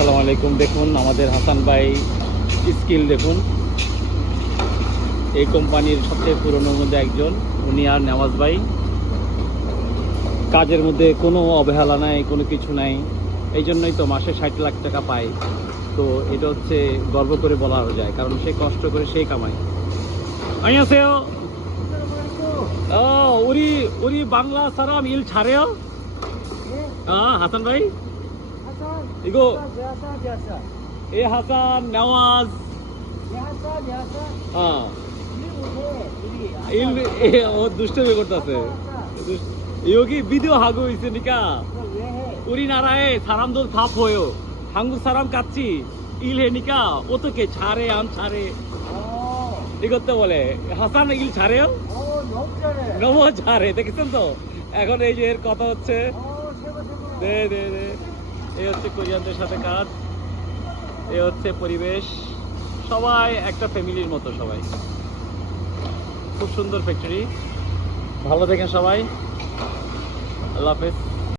আসসালামু আলাইকুম। দেখুন আমাদের হাসান ভাই স্কিল দেখুন, এই কোম্পানির সবচেয়ে পুরনোর মধ্যে একজন। উনি আর নেওয়াজ ভাই কাজের মধ্যে কোনো অবহেলা নাই, কোনো কিছু নাই। এই জন্যই তো মাসে 60 লাখ টাকা পায়। তো এটা হচ্ছে গর্ব করে বলা যায়, কারণ সে কষ্ট করে সেই কামায়। 안녕하세요. 우리 방라 사람 일 잘해요? 하산 भाई 이거 ये हसन नवाज ও দুষ্টমি করতেছে। 여기 비디오 하고 있으니까 우리나라에 사람들 다 보여. 한국 사람 같이 일하니까 어떻게 잘해 안 잘해 이것 때문에 হাসান 일 잘해요? 너무 잘해. দেখেছেন তো? এখন এই যে এর কথা হচ্ছে দে এই হচ্ছে কোরিয়ানদের সাথে কাজ, এই হচ্ছে পরিবেশ, সবাই একটা ফ্যামিলির মতো, সবাই খুব সুন্দর ফ্যাক্টরি। ভালো দেখেন সবাই, আল্লাহ হাফেজ।